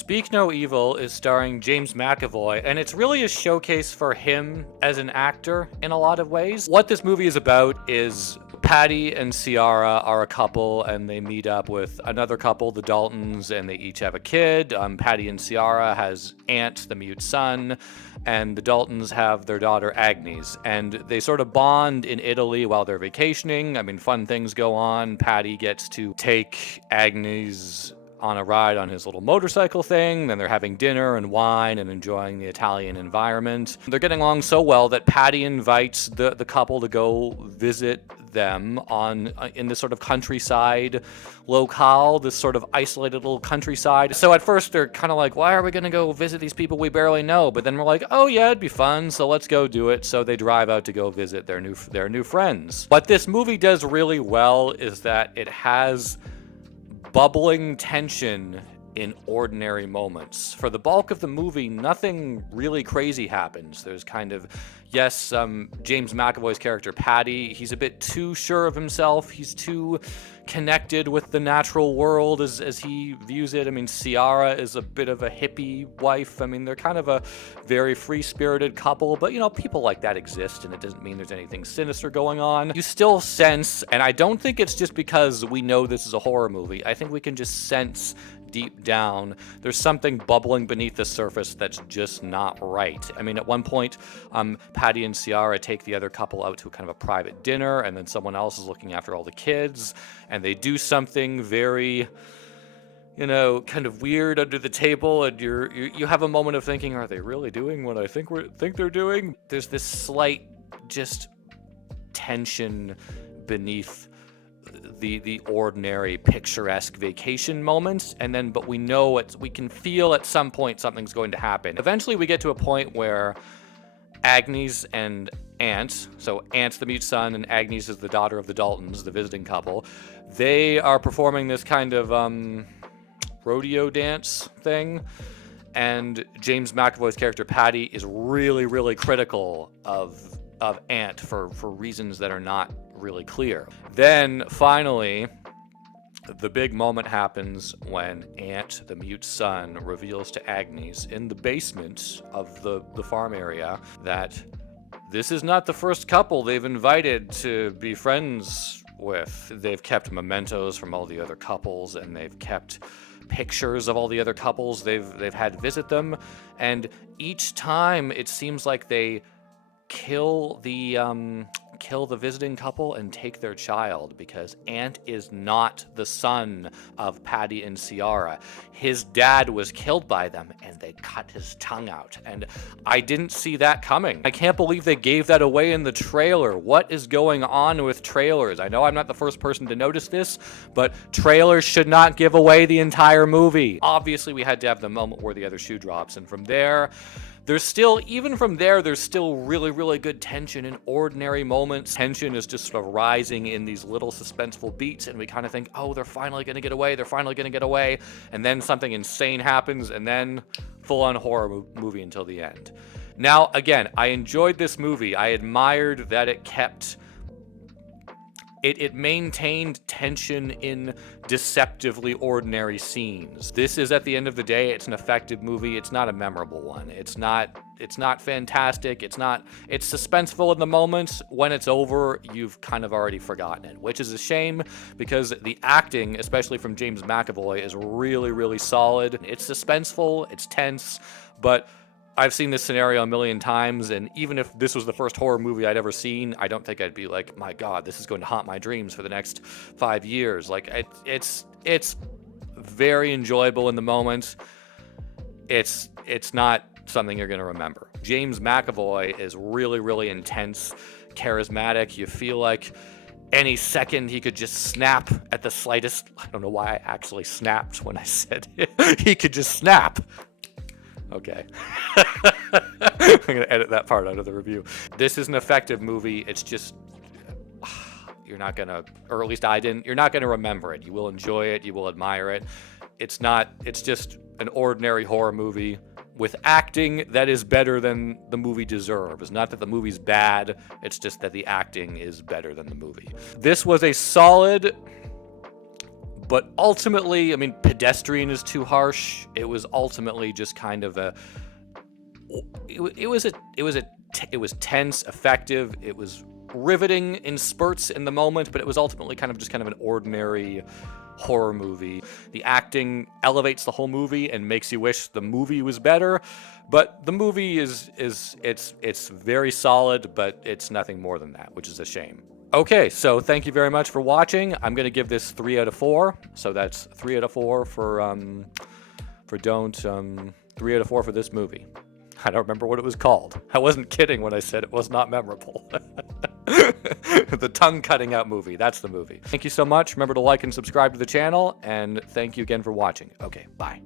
Speak No Evil is starring James McAvoy, and it's really a showcase for him as an actor in a lot of ways. What this movie is about is Patty and Ciara are a couple, and they meet up with another couple, the Daltons, and they each have a kid. Patty and Ciara has Ant, the mute son, and the Daltons have their daughter Agnes, and they sort of bond in Italy while they're vacationing. I mean, fun things go on. Patty gets to take Agnes on a ride on his little motorcycle thing. Then they're having dinner and wine and enjoying the Italian environment. They're getting along so well that Patty invites the couple to go visit them in this sort of countryside locale, this sort of isolated little countryside. So at first they're kind of like, why are we going to go visit these people we barely know? But then we're like, oh yeah, it'd be fun, so let's go do it. So they drive out to go visit their new friends. What this movie does really well is that it has bubbling tension in ordinary moments. For the bulk of the movie, nothing really crazy happens. There's kind of, yes, James McAvoy's character, Patty, he's a bit too sure of himself. He's too connected with the natural world as he views it. I mean, Ciara is a bit of a hippie wife. I mean, they're kind of a very free-spirited couple, but, people like that exist, and it doesn't mean there's anything sinister going on. You still sense, and I don't think it's just because we know this is a horror movie. I think we can just sense deep down there's something bubbling beneath the surface that's just not right. I mean, at one point, Patty and Ciara take the other couple out to kind of a private dinner, and then someone else is looking after all the kids, and they do something very, kind of weird under the table, and you have a moment of thinking, are they really doing what I think they're doing? There's this slight just tension beneath the ordinary picturesque vacation moments, but we know we can feel at some point something's going to happen. Eventually we get to a point where Agnes and Ant, so Ant's the mute son and Agnes is the daughter of the Daltons, the visiting couple, they are performing this kind of rodeo dance thing, and James McAvoy's character Patty is really, really critical of Ant for reasons that are not really clear. Then finally, the big moment happens when Ant, the mute son, reveals to Agnes in the basement of the farm area that this is not the first couple they've invited to be friends with. They've kept mementos from all the other couples, and they've kept pictures of all the other couples they've had visit them, and each time it seems like they kill the visiting couple and take their child, because Ant is not the son of Patty and Ciara. His dad was killed by them, and they cut his tongue out, and I didn't see that coming. I can't believe they gave that away in the trailer. What is going on with trailers? I know I'm not the first person to notice this, but trailers should not give away the entire movie. Obviously, we had to have the moment where the other shoe drops, and from there, there's still really, really good tension in ordinary moments. Tension is just sort of rising in these little suspenseful beats, and we kind of think, oh, they're finally going to get away, and then something insane happens, and then full-on horror movie until the end. Now, again, I enjoyed this movie. I admired that it maintained tension in deceptively ordinary scenes. This is, at the end of the day, it's an effective movie. It's not a memorable one. It's not fantastic. It's suspenseful in the moments. When it's over, you've kind of already forgotten it, which is a shame, because the acting, especially from James McAvoy, is really, really solid. It's suspenseful, it's tense, but I've seen this scenario a million times, and even if this was the first horror movie I'd ever seen, I don't think I'd be like, my God, this is going to haunt my dreams for the next 5 years. Like, it's very enjoyable in the moment. It's not something you're going to remember. James McAvoy is really, really intense, charismatic. You feel like any second he could just snap at the slightest. I don't know why I actually snapped when I said it. He could just snap. Okay. I'm going to edit that part out of the review. This is an effective movie. It's just, you're not going to, or at least I didn't, you're not going to remember it. You will enjoy it. You will admire it. It's just an ordinary horror movie with acting that is better than the movie deserves. It's not that the movie's bad. It's just that the acting is better than the movie. This was a solid But ultimately, I mean, pedestrian is too harsh. It was ultimately just kind of a. It was tense, effective. It was riveting in spurts in the moment, but it was ultimately kind of an ordinary horror movie. The acting elevates the whole movie and makes you wish the movie was better, but the movie it's very solid, but it's nothing more than that, which is a shame. Okay, so thank you very much for watching. I'm gonna give this 3 out of 4. So that's 3 out of 4 for Don't 3 out of 4 for this movie. I don't remember what it was called. I wasn't kidding when I said it was not memorable. The tongue cutting out movie. That's the movie. Thank you so much. Remember to like and subscribe to the channel, and thank you again for watching. Okay, bye.